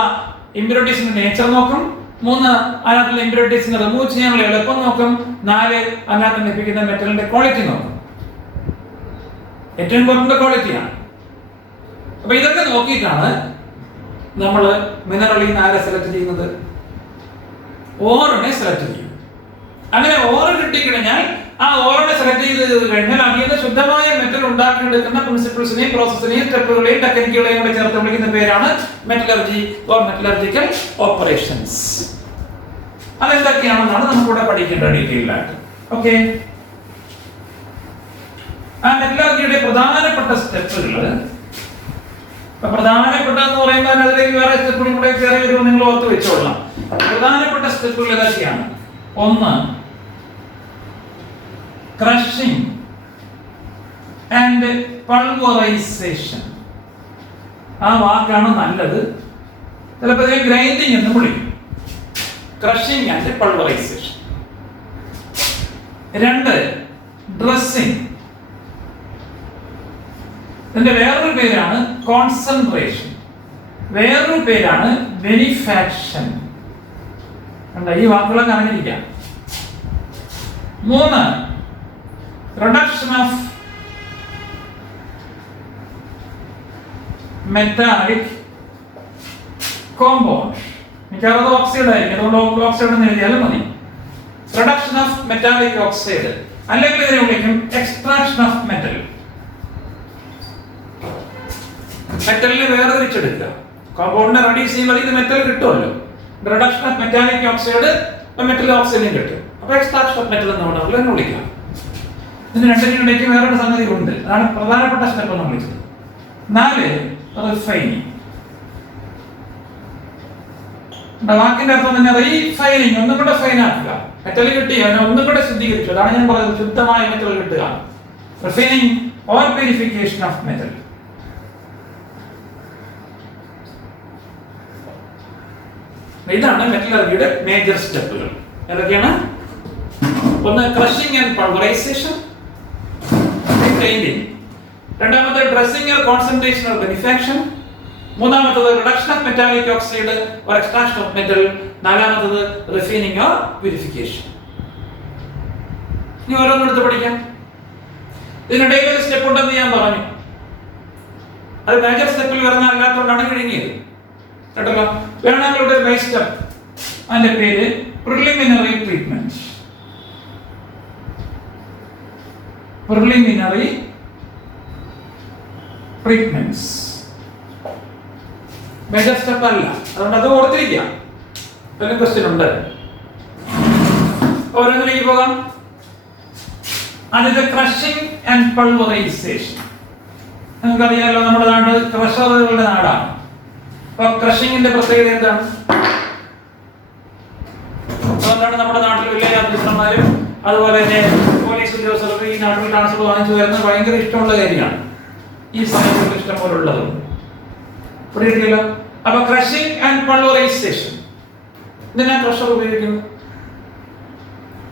ഇമ്പ്യൂരിറ്റീസിന്റെ നേച്ചർ നോക്കും. മൂന്ന്, അതിനകത്തുള്ള ഇമ്പ്യൂരിറ്റീസിനെ റിമൂവ് ചെയ്യാനുള്ള എളുപ്പം നോക്കും. നാല്, അതിനകത്ത് ലഭിക്കുന്ന മെറ്റലിന്റെ ക്വാളിറ്റി നോക്കും. ഏറ്റവും ഇമ്പോർട്ടന്റ് ക്വാളിറ്റിയാണ്. അപ്പൊ ഇതൊക്കെ നോക്കിയിട്ടാണ് നമ്മൾ മിനറലിൽ നിന്ന് ആരെ സെലക്ട് ചെയ്യുന്നത്? ഓറിനെ സെലക്ട് ചെയ്യും. അങ്ങനെ ഓറ് കിട്ടിക്കഴിഞ്ഞാൽ ആ ഓറിനെ സെലക്ട് ചെയ്ത് കഴിഞ്ഞാൽ അതിൽ നിന്ന് ശുദ്ധമായ മെറ്റൽ ഉണ്ടാക്കിയെടുക്കുന്ന പ്രിൻസിപ്പിൾസിനെയും പ്രോസസ്സിനെയും സ്റ്റെപ്പുകളെയും ടെക്നിക്കുകളെയും കൂടെ ചേർത്ത് വിളിക്കുന്ന പേരാണ് മെറ്റലർജി ഓർ മെറ്റലർജിക്കൽ ഓപ്പറേഷൻസ്. അതെന്തൊക്കെയാണെന്നാണ് നമുക്കിവിടെ പഠിക്കേണ്ട ഡീറ്റെയിൽ ആയിട്ട്. ഓക്കെ. ആ മെറ്റലർജിയുടെ പ്രധാനപ്പെട്ട സ്റ്റെപ്പുകൾ, പ്രധാനപ്പെട്ട എന്ന് പറയുമ്പോൾ അതിലേക്ക് വേറെ സ്റ്റെപ്പുകളും കൂടെ കയറി വരുമ്പോൾ നിങ്ങൾ ഓർത്ത് വെച്ചോളാം. പ്രധാനപ്പെട്ട സ്റ്റെപ്പുകൾ ഏതൊക്കെയാണ്? ഒന്ന്, ക്രഷിംഗ് ആൻഡ് പൾവറൈസേഷൻ. ആ വാക്കാണ് നല്ലത്. ചിലപ്പോൾ ഗ്രൈൻഡിങ് എന്ന് വിളിക്കും. Crushing and pulverisation. രണ്ട്, ഡ്രസ്സിംഗ്. ഇതിന്റെ വേറൊരു പേരാണ് കോൺസെൻട്രേഷൻ, വേറൊരു പേരാണ് ബെനിഫാക്ഷൻ. ഈ വാക്കുകളൊക്കെ അറിഞ്ഞിരിക്കാം. മൂന്ന്, റിഡക്ഷൻ ഓഫ് മെറ്റാലിക് കോമ്പൗണ്ട്. മിക്കവാറും ഓക്സൈഡ് ആയിരിക്കും, അതുകൊണ്ട് ഓക്സൈഡ് എന്ന് എഴുതിയാലും മതി. റിഡക്ഷൻ ഓഫ് മെറ്റാലിക് ഓക്സൈഡ്, അല്ലെങ്കിൽ ഇതിനെ വിളിക്കും എക്സ്ട്രാക്ഷൻ ഓഫ് മെറ്റൽ. മെറ്റലിനെ വേർതിരിച്ചെടുക്കുക. കോമ്പൗണ്ടിനെ റെഡ്യൂസ് ചെയ്യുമ്പോൾ ഇത് മെറ്റൽ കിട്ടുമല്ലോ. Reduction of metallic oxide, metal ഓക്സൈഡും കിട്ടും. അപ്പൊ എക്സ്ട്രാക്ഷൻ ഓഫ് മെറ്റൽ എന്ന് വിളിക്കാം. ഇതിന് രണ്ടിനിടയ്ക്ക് വേറൊരു സംഗതി ഉണ്ട്, അതാണ് പ്രധാനപ്പെട്ട സ്റ്റെപ്പ് എന്ന് വിളിച്ചത്. നാല്, റിഫൈനിങ്. വാക്കിന്റെ അർത്ഥം തന്നെ റീഫൈനിങ്, ഒന്നും കൂടെ ഫൈൻ ആക്കുക. മെറ്റൽ കിട്ടി അതിനെ ഒന്നും കൂടെ ശുദ്ധീകരിച്ചു. അതാണ് ഞാൻ പറയുന്നത്, ശുദ്ധമായ മെറ്റൽ കിട്ടുക. Refining or purification of metal. ഇതാണ് മെറ്റലർജിയുടെ മേജർ സ്റ്റെപ്പുകൾ. ഏതൊക്കെയാണ്? ഒന്ന് ക്രഷിംഗ് ആൻഡ് പൾവറൈസേഷൻ, ഗ്രൈൻഡിംഗ്. രണ്ടാമത്തെ ഡ്രസ്സിംഗ് ഓർ കോൺസെൻട്രേഷൻ ഓർ ബെനിഫാക്ഷൻ. മൂന്നാമത്തത് reduction of metallic oxide or extraction of metal. നാലാമത്തത് റിഫൈനിങ് ഓർ പ്യൂരിഫിക്കേഷൻ. ഇനി ഓരോന്നെടുത്ത് പഠിക്കാം. ഇതിനിടയിൽ ഒരു സ്റ്റെപ്പ് ഉണ്ടെന്ന് ഞാൻ പറഞ്ഞു. അത് മേജർ സ്റ്റെപ്പിൽ വരുന്ന അല്ലാത്തതുകൊണ്ടാണ് വിഴുങ്ങിയത് കേട്ടല്ലോ. വേണമെങ്കിൽ ഒരു ബേസ് സ്റ്റെപ്പ്, അതിന്റെ പേര് preliminary treatment. Preliminary treatments major step അല്ല, അതുകൊണ്ട് അത് ഓർത്തിരിക്കാം. പിന്നെ ക്വസ്റ്റ്യൻ ഉണ്ട്. ഓരോന്നിലേക്ക് പോകാം. ആദ്യത്തെ ക്രഷിംഗ് ആൻഡ് പൾവറൈസേഷൻ. നമുക്കറിയാലോ, നമ്മുടെ നാട് ക്രഷറുകളുടെ നാടാണ്. അപ്പൊ ക്രഷിംഗിന്റെ പ്രത്യേകത എന്താണ്? അതുകൊണ്ടാണ് നമ്മുടെ നാട്ടിൽ വില്ലേജ് ഓഫീസർമാരും അതുപോലെ തന്നെ പോലീസ് ഉദ്യോഗസ്ഥർക്ക് ഈ നാട്ടിൽ ട്രാൻസ്ഫർ വാങ്ങിച്ചു വരുന്നത് ഭയങ്കര ഇഷ്ടമുള്ള കാര്യമാണ്. ഈ സമയത്ത് ഇഷ്ടം പോലെ ഉള്ളത് പിടികിട്ടിയല്ലോ. അപ്പൊ ക്രഷിംഗ് ആൻഡ് പൾവറൈസേഷൻ, എന്തിനാ ക്രഷർ ഉപയോഗിക്കുന്നത്?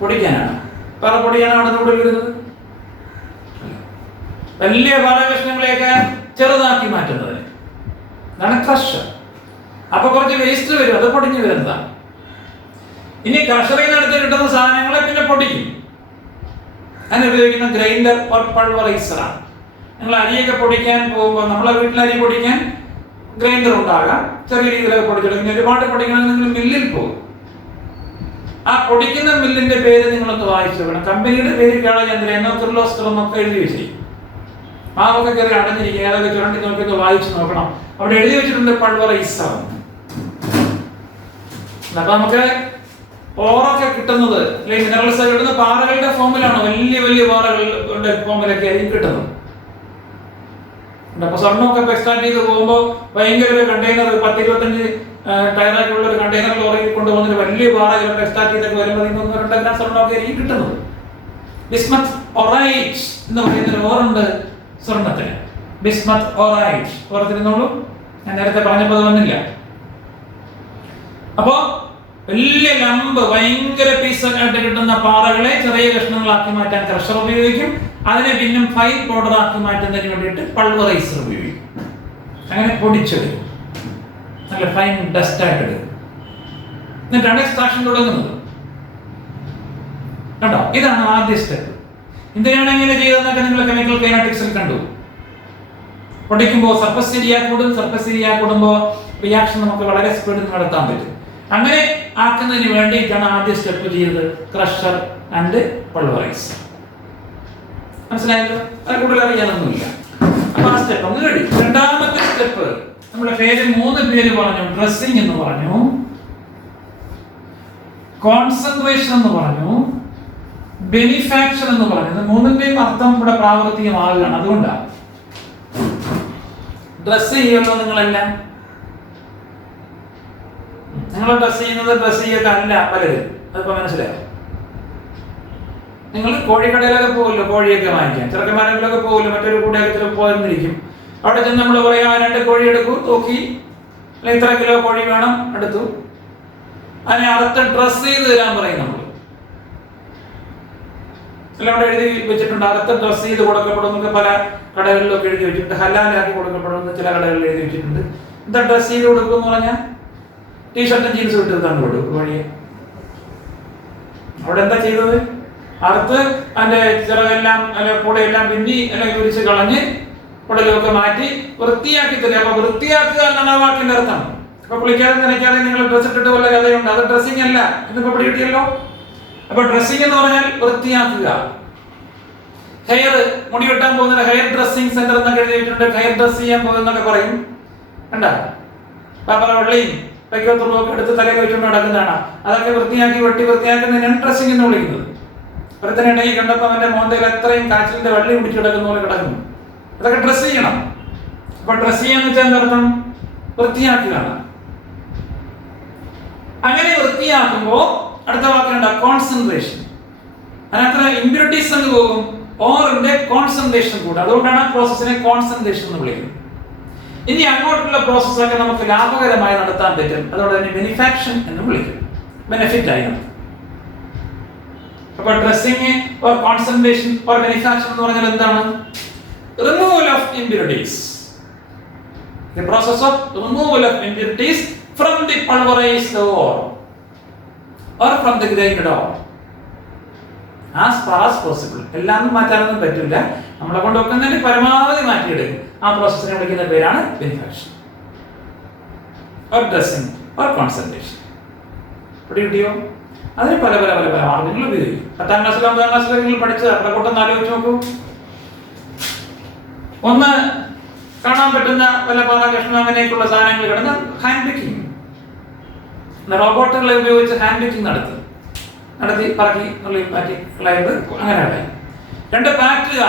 പൊടിക്കാനാണ്. പറ പൊടിയാനാണ് അത് കൂടുതൽ വരുന്നത്. വലിയ പാറകഷ്ണങ്ങളെയൊക്കെ ചെറുതാക്കി മാറ്റുന്നത് അതാണ് ക്രഷർ. അപ്പൊ കുറച്ച് വേസ്റ്റ് വരും, അത് പൊടിഞ്ഞു വരുന്നതാണ്. ഇനി ക്രഷറിൽ നിന്ന് എടുത്ത് കിട്ടുന്ന സാധനങ്ങളെ പിന്നെ പൊടിക്കും. അതിന് ഉപയോഗിക്കുന്ന ഗ്രൈൻഡർ ഓർ പൾവറൈസർ ആണ്. നിങ്ങൾ അരിയൊക്കെ പൊടിക്കാൻ പോകുമ്പോൾ, നമ്മളെ വീട്ടിൽ അരി പൊടിക്കാൻ ഗ്രൈൻഡർ ഉണ്ടാകാം, ചെറിയ രീതിയിലൊക്കെ പൊടിച്ചെടുക്കും. ഒരുപാട് പൊടിക്കണമെങ്കിൽ നിങ്ങൾ മില്ലിൽ പോകും. ആ പൊടിക്കുന്ന മില്ലിന്റെ പേര് നിങ്ങളൊന്ന് വായിച്ചു വേണം. കമ്പനിയുടെ പേര് കേളചന്ദ്രനോ കിർലോസ്കർ എന്നൊക്കെ എഴുതി വെച്ചിരിക്കും. മാവൊക്കെ കയറി അടഞ്ഞിരിക്കുക, ഏതൊക്കെ ചുരണ്ടി നോക്കിയൊക്കെ വായിച്ചു നോക്കണം. അവിടെ എഴുതി വെച്ചിട്ടുണ്ട് പൾവറൈസർ. അപ്പൊ നമുക്ക് ഓറൊക്കെ കിട്ടുന്നത്, അല്ലെങ്കിൽ മിനറൽസ് കിട്ടുന്ന പാറകളുടെ ഫോമിലാണ്. വലിയ വലിയ പാറകളുടെ ഫോമിലൊക്കെ ആയിരിക്കും കിട്ടുന്നത്. അപ്പൊ സ്വർണ്ണമൊക്കെ എക്സ്ട്രാക്ട് ചെയ്ത് പോകുമ്പോൾ ഭയങ്കര ഒരു കണ്ടെയ്നർ, 10-25 ടയറായിട്ടുള്ള ഒരു കണ്ടെയ്നർ ലോറിയിൽ കൊണ്ടുപോകുന്നൊരു വലിയ പാറ ചിലപ്പോൾ എക്സ്ട്രാക്ട് ചെയ്തൊക്കെ വരുമ്പോൾ 1-2 ഗ്രാം സ്വർണ്ണമൊക്കെ ആയിരിക്കും കിട്ടുന്നത്. ബിസ്മത്ത് ഒറൈറ്റ് എന്ന് പറയുന്നൊരു ഓറുണ്ട് സ്വർണ്ണത്തിന്. ബിസ്മത്ത് ഒറൈറ്റ് ഓർത്തിരുന്നോളൂ, ഞാൻ നേരത്തെ പറഞ്ഞപ്പോൾ അത് വന്നില്ല. അപ്പോ വലിയ ലംബ്, ഭയങ്കര പീസായിട്ട് കിട്ടുന്ന പാറകളെ ചെറിയ കഷ്ണങ്ങളാക്കി മാറ്റാൻ ക്രഷർ ഉപയോഗിക്കും. അതിനെ പിന്നെ ഫൈൻ പൗഡർ ആക്കി മാറ്റുന്നതിന് വേണ്ടിയിട്ട് പൾവറൈസർ ഉപയോഗിക്കും. അങ്ങനെ പൊടിച്ചെടുക്കും, നല്ല ഫൈൻ ഡസ്റ്റ് ആയിട്ട് എടുക്കും. എന്നിട്ടാണ് എക്സ്ട്രാക്ഷൻ തുടങ്ങുന്നത്. കണ്ടോ, ഇതാണ് ആദ്യ സ്റ്റെപ്പ്. എന്തിനാണ് ഇങ്ങനെ ചെയ്തതെന്നൊക്കെ നിങ്ങൾ കെമിക്കൽ കൈനറ്റിക്സിൽ കണ്ടു. പൊടിക്കുമ്പോൾ സർഫസ് ഏരിയ കൂടും. സർഫസ് ഏരിയ കൂടുമ്പോൾ റിയാക്ഷൻ നമുക്ക് വളരെ സ്പീഡിൽ നടത്താൻ പറ്റും. അങ്ങനെ ആക്കുന്നതിന് വേണ്ടിയിട്ടാണ് ആദ്യ സ്റ്റെപ്പ് ചെയ്തത്, ക്രഷർ ആൻഡ് പൾവറൈസർ. മനസ്സിലായല്ലോ? അത് കൂടുതൽ അറിയാനൊന്നുമില്ല. അപ്പൊ ആ സ്റ്റെപ്പ് ഒന്ന് കഴിയും. രണ്ടാമത്തെ സ്റ്റെപ്പ് നമ്മുടെ പേര് 3 പേര് പറഞ്ഞു. ഡ്രസ്സിംഗ് എന്ന് പറഞ്ഞു, കോൺസെൻട്രേഷൻ എന്ന് പറഞ്ഞു, ബെനിഫാക്ഷൻ എന്ന് പറഞ്ഞു. ഇത് 3ന്റെയും അർത്ഥം ഇവിടെ പ്രാവർത്തികമാകുകയാണ്. അതുകൊണ്ടാണ് ഡ്രസ് ചെയ്യുമല്ലോ നിങ്ങളെല്ലാം. നിങ്ങൾ ഡ്രസ് ചെയ്യുന്നത് ഡ്രസ് ചെയ്യൊക്കെ അല്ല പലരും. അതിപ്പോ മനസ്സിലായോ? നിങ്ങൾ കോഴിക്കടയിലൊക്കെ പോകുമല്ലോ, കോഴിയൊക്കെ വാങ്ങിക്കാൻ. ചെറുക്കന്മാരെങ്കിലൊക്കെ പോകുമല്ലോ, മറ്റൊരു കൂടെയൊക്കെ പോയിരുന്നിരിക്കും. അവിടെ ചെന്ന് നമ്മൾ പറയാം, 2 കോഴി എടുക്കൂ, തൂക്കി, അല്ലെങ്കിൽ ഇത്ര കിലോ കോഴി വേണം, എടുത്തു. അതിനെ അറുത്ത് ഡ്രസ് ചെയ്ത് തരാൻ പറയും നമ്മൾ. എല്ലാം അവിടെ എഴുതി വെച്ചിട്ടുണ്ട്, അറുത്ത് ഡ്രസ് ചെയ്ത് കൊടുക്കപ്പെടുന്നൊക്കെ പല കടകളിലൊക്കെ എഴുതി വെച്ചിട്ടുണ്ട്. ഹലാലാക്കി കൊടുക്കപ്പെടുന്ന ചില കടകളിൽ എഴുതി വെച്ചിട്ടുണ്ട്. എന്താ ഡ്രസ് ചെയ്ത് കൊടുക്കും എന്ന് പറഞ്ഞാൽ ടീഷർട്ടും ജീൻസും ഇട്ട് തന്നു കൊടുക്കും കോഴിയെ. അവിടെ എന്താ ചെയ്തത്? അറുത്ത് അതിന്റെ ചിറകെല്ലാം അല്ലെ കൂടെയെല്ലാം പിന്നി അല്ലെങ്കിൽ കുരിച്ച് കളഞ്ഞ് കുടലൊക്കെ മാറ്റി വൃത്തിയാക്കി തരിക. അപ്പൊ വൃത്തിയാക്കുക എന്നാണ് ആ വാക്കിന്റെ അർത്ഥം. അപ്പൊ കുളിക്കാതെ നനയ്ക്കാതെ നിങ്ങൾ ഡ്രസ് ഇട്ടിട്ട് വല്ല കഥയുണ്ട്, അത് ഡ്രസ്സിംഗ് അല്ല. എന്നിപ്പോ പിടി കിട്ടിയല്ലോ. അപ്പൊ ഡ്രസ്സിംഗ് എന്ന് പറഞ്ഞാൽ വൃത്തിയാക്കുക. ഹെയർ, മുടി വെട്ടാൻ പോകുന്ന ഹെയർ ഡ്രസ്സിംഗ് സെന്റർ എന്നൊക്കെ എഴുതി വെച്ചിട്ടുണ്ട്. ഹെയർ ഡ്രസ് ചെയ്യാൻ പോകുന്നൊക്കെ പറയും. കണ്ടാ പാപ്പറ വെള്ളയും പൈക്കോത്തുള്ളൊക്കെ എടുത്ത് തലയിൽ വെച്ചുകൊണ്ട് നടക്കുന്നതാണ്. അതൊക്കെ വൃത്തിയാക്കി വെട്ടി വൃത്തിയാക്കുന്നതിനാണ് ഡ്രസ്സിംഗ് എന്ന് വിളിക്കുന്നത്. ഒരുത്തനുണ്ടെങ്കിൽ കണ്ടപ്പോൾ അവന്റെ മോന്തയിൽ അത്രയും കാച്ചിലിന്റെ വെള്ളി പിടിച്ചു കിടക്കുന്ന പോലെ കിടക്കുന്നു. അതൊക്കെ ഡ്രസ് ചെയ്യണം. അപ്പൊ ഡ്രസ് ചെയ്യാന്ന് വെച്ചാൽ എന്താ അർത്ഥം? വൃത്തിയാക്കുകയാണ്. അങ്ങനെ വൃത്തിയാക്കുമ്പോൾ അടുത്ത വാക്കുണ്ട് കോൺസെൻട്രേഷൻ. അതിനകത്ത് ഇമ്പ്യൂരിറ്റീസ് എന്ന് പോകും, ഓറിന്റെ കോൺസെൻട്രേഷൻ കൂടും. അതുകൊണ്ടാണ് ആ പ്രോസസ്സിനെ കോൺസെൻട്രേഷൻ എന്ന് വിളിക്കുന്നത്. ഇനി അങ്ങോട്ടുള്ള പ്രോസസ്സൊക്കെ നമുക്ക് ലാഭകരമായി നടത്താൻ പറ്റും. അതുകൊണ്ട് തന്നെ ബെനിഫാക്ഷൻ എന്ന് വിളിക്കും, ബെനിഫിറ്റ് ആയി നമുക്ക്. അപ്പോൾ ഡ്രസ്സിംഗ് ഓർ കോൺസെൻട്രേഷൻ ഓർ ബെനിഫാക്ഷൻ എന്ന് പറഞ്ഞാൽ എന്താണ്? Removal of impurities, the process of removal of impurities from the pulverized ore or from the grinded ore as far as possible. എല്ലാം മാറ്റാനൊന്നും പറ്റില്ല, നമ്മളെ കൊണ്ട് വെക്കുന്നതിന് പരമാവധി മാറ്റിയെടുക്കും. ആ പ്രോസസ്സിനെ വിളിക്കുന്ന പേരാണ് ബെനിഫാക്ഷൻ ഓർ ഡ്രസ്സിംഗ് ഓർ കോൺസെൻട്രേഷൻ. ഇവിടെ കിട്ടിയോ? അതിന് പല പല പല പല മാർഗങ്ങൾ ഉപയോഗിക്കും. 10ാം ക്ലാസ്സിലോ 9ാം ക്ലാസ്സിലോ നിങ്ങൾ പഠിച്ചത് അവിടെ കൂട്ടൊന്ന് ആലോചിച്ച് നോക്കൂ. ഒന്ന്, കാണാൻ പറ്റുന്ന വല്ല പാദകഷ്ണം അങ്ങനെയൊക്കെയുള്ള സാധനങ്ങൾ കിടന്ന് ഹാൻഡ് പിക്കിംഗ്, റോബോട്ടുകളെ ഉപയോഗിച്ച് ഹാൻഡ് പിക്കിംഗ് നടത്തി പറക്കി മാറ്റി കളയത് അങ്ങനെ ഉണ്ടായി. 2, പാറ്റുക,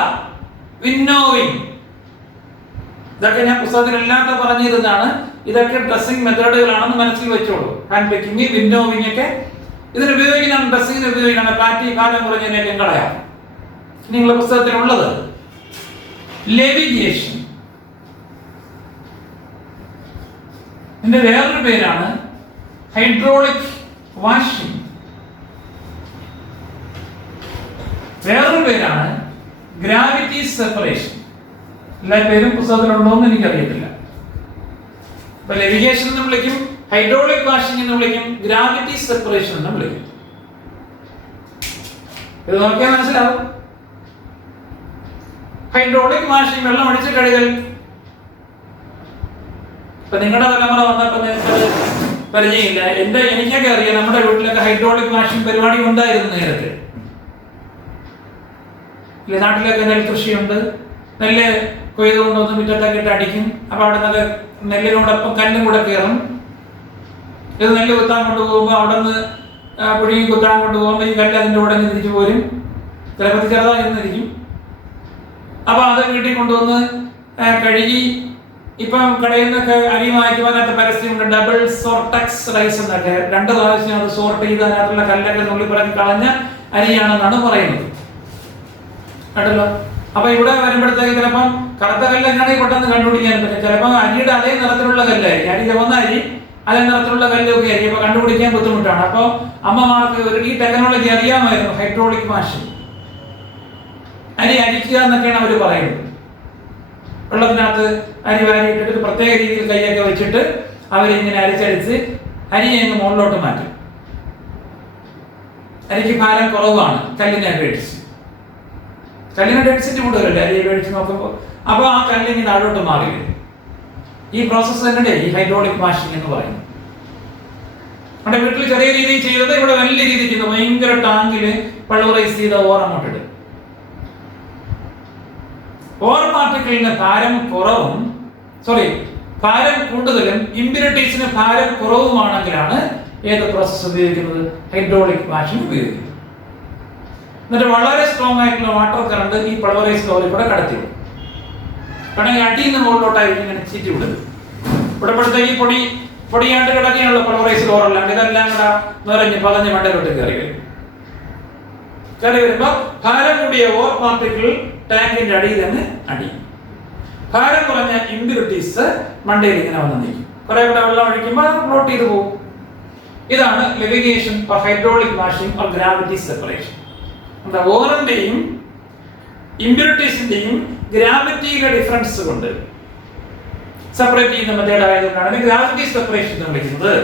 വിന്നോവിങ്. ഇതൊക്കെ ഞാൻ പുസ്തകത്തിലില്ലാത്ത പറഞ്ഞിരുന്നതാണ്. ഇതൊക്കെ ഡ്രസ്സിംഗ് മെത്തേഡുകളാണെന്ന് മനസ്സിൽ വെച്ചോളൂ. ഹാൻഡ് പിക്കിംഗ്, വിന്നോവിങ് ഒക്കെ ഇതിന് ഉപയോഗിക്കുന്നതാണ്, ഡ്രസ്സിങ്ങിന് ഉപയോഗിക്കണം. പാറ്റി കാലം കുറഞ്ഞതിനേക്കും കളയാം. നിങ്ങളുടെ പുസ്തകത്തിലുള്ളത് ലെവിഗേഷൻ. ഇതിന്റെ വേറൊരു പേരാണ് ഹൈഡ്രോളിക് വാഷിംഗ്. വേറൊരു പേരാണ് ഗ്രാവിറ്റി സെപ്പറേഷൻ. എല്ലാ പേരും പുസ്തകത്തിലുണ്ടോ എന്ന് എനിക്കറിയത്തില്ല. അപ്പൊ ലെവിഗേഷൻ എന്ന് വിളിക്കും, ഹൈഡ്രോളിക് വാഷിംഗ് എന്ന് വിളിക്കും, ഗ്രാവിറ്റി സെപ്പറേഷൻ എന്ന് വിളിക്കും. ഇത് നോക്കിയാൽ മനസ്സിലാവും. ഹൈഡ്രോളിക് വാഷിംഗ്, വെള്ളം ഒഴിച്ച് കഴുകൽ. ഇപ്പൊ നിങ്ങളുടെ തലമുറ വന്നപ്പോൾ നിങ്ങൾക്ക് പരിചയമില്ല. എനിക്കൊക്കെ അറിയാം, നമ്മുടെ വീട്ടിലൊക്കെ ഹൈഡ്രോളിക് വാഷിംഗ് പരിപാടി ഉണ്ടായിരുന്നു നേരത്തെ. നാട്ടിലൊക്കെ നെൽകൃഷിയുണ്ട്. നെല്ല് കൊയ്ത് കൊണ്ടുവന്ന് മുറ്റത്തൊക്കെ ഇട്ട് അടിക്കും. അപ്പൊ അവിടെ നിന്ന് നെല്ലിനോടൊപ്പം കല്ലും കൂടെ കയറും. ഇത് നെല്ല് കുത്താൻ കൊണ്ടുപോകുമ്പോൾ അവിടെ നിന്ന് പുഴുങ്ങി കുത്താൻ കൊണ്ടുപോകുമ്പോൾ ഈ കല്ല് അതിൻ്റെ കൂടെ തിരിച്ചു പോരും. ചിലപ്പോൾ ചെറുതായി നിന്നിരിക്കും. അപ്പൊ അത് വീട്ടിൽ കൊണ്ടുവന്ന് കഴുകി. ഇപ്പം കടയിൽ നിന്നൊക്കെ അരി വാങ്ങിക്കുമ്പോൾ അതിനകത്ത് പരസ്യമുണ്ട്, ഡബിൾ സോർട്ടക്സ് റൈസ് എന്നൊക്കെ. 2 പ്രാവശ്യം അത് സോർട്ട് ചെയ്ത് അതിനകത്തുള്ള കല്ലൊക്കെ നുള്ളിപ്പറക്കി കളഞ്ഞ അരിയാണെന്നാണ് പറയുന്നത്. കണ്ടല്ലോ. അപ്പൊ ഇവിടെ വരുമ്പോഴത്തേക്ക് ചിലപ്പം കറുത്ത കല്ലെങ്ങാണെങ്കിൽ പെട്ടെന്ന് കണ്ടുപിടിക്കാൻ പറ്റും. ചിലപ്പോൾ അരിയുടെ അതേ നിറത്തിലുള്ള കല്ലായിരിക്കും. അരി ചുവന്ന അരി, അതേ നിറത്തിലുള്ള കല്ലൊക്കെ ആയിരിക്കും. അപ്പൊ കണ്ടുപിടിക്കാൻ ബുദ്ധിമുട്ടാണ്. അപ്പോൾ അമ്മമാർക്ക് ഈ ടെക്നോളജി അറിയാമായിരുന്നു, ഹൈഡ്രോളിക് വാഷിംഗ്. അരി അരിക്കുക എന്നൊക്കെയാണ് അവർ പറയുന്നത്. വെള്ളത്തിനകത്ത് അരി വാരിയിട്ടിട്ട് പ്രത്യേക രീതിയിൽ കൈയൊക്കെ വെച്ചിട്ട് അവരിങ്ങനെ അരിച്ചരിച്ച് അരിയെ അങ്ങ് മുകളിലോട്ട് മാറ്റും. അരിക്ക് ഭാരം കുറവാണ് കല്ലിനെ അപേക്ഷിച്ച്. കല്ലിനെ ഡെൻസിറ്റി കൂടുതലല്ലേ അരിയെ അപേക്ഷിച്ച് നോക്കുമ്പോൾ. അപ്പോൾ ആ കല്ലിന് താഴോട്ട് മാറി വരും. ഈ പ്രോസസ്സ് തന്നെ ഈ ഹൈഡ്രോളിക് വാഷിംഗ് എന്ന് പറയുന്നത്. നമ്മുടെ വീട്ടിൽ ചെറിയ രീതിയിൽ ചെയ്തത് ഇവിടെ വലിയ രീതിയിൽ ചെയ്തത്. ഭയങ്കര ടാങ്കില് പൾവറൈസ് ചെയ്ത ഓർ അങ്ങോട്ടിട്ട്. ഓർ പാർട്ടിക്കിളിന് ഭാരം കൂടുതലും ഇമ്പ്യൂരിറ്റീസിന് ഭാരം കുറവുമാണെങ്കിലാണ് ഏത് പ്രോസസ്സ് ഉപയോഗിക്കുന്നത്? ഹൈഡ്രോളിക് വാഷിംഗ് ഉപയോഗിക്കുന്നത്. എന്നിട്ട് വളരെ സ്ട്രോങ് ആയിട്ടുള്ള വാട്ടർ കറണ്ട് ഈ പൾവറൈസ്ഡ് ഓറിൽ കൂടെ കടത്തിവിടും. വേണമെങ്കിൽ അടിയിൽ നിന്ന് മുകളിലോട്ടായിരിക്കും ഇങ്ങനെ ചീറ്റി വിടുന്നത്. ഇവിടെ ഈ പൊടിയാണ്ട് കിടക്കുകയാണല്ലോ പൾവറൈസ്ഡ് ഓറല്ലാണ്ട്. ഇതെല്ലാം കൂടെ നിറഞ്ഞ് പതഞ്ഞ് മണ്ടയിലോട്ട് കയറി വരുമ്പോൾ ഭാരം കൂടിയ ഓർ പാർട്ടിക്കിൾ ടാങ്കിന്റെ അടിയിൽ തന്നെ അടിയും. ഭാരം കുറഞ്ഞ ഇമ്പ്യൂരിറ്റീസ് മണ്ടയിൽ ഇങ്ങനെ വന്ന് നിൽക്കും. കുറെ കൂടെ വെള്ളം ഒഴിക്കുമ്പോൾ ഫ്ലോട്ട് ചെയ്ത് പോകും. ഇതാണ് levigation or hydraulic washing or gravity separation. ഓറിന്റെയും ഇമ്പ്യൂരിറ്റീസിന്റെയും ഗ്രാവിറ്റിയിലെ ഡിഫറൻസ് കൊണ്ട് സെപ്പറേറ്റ് ചെയ്യുന്ന മെത്തേഡ് ആയതുകൊണ്ടാണ് ഗ്രാവിറ്റി സെപ്പറേഷൻ എന്ന് വിളിക്കുന്നത്.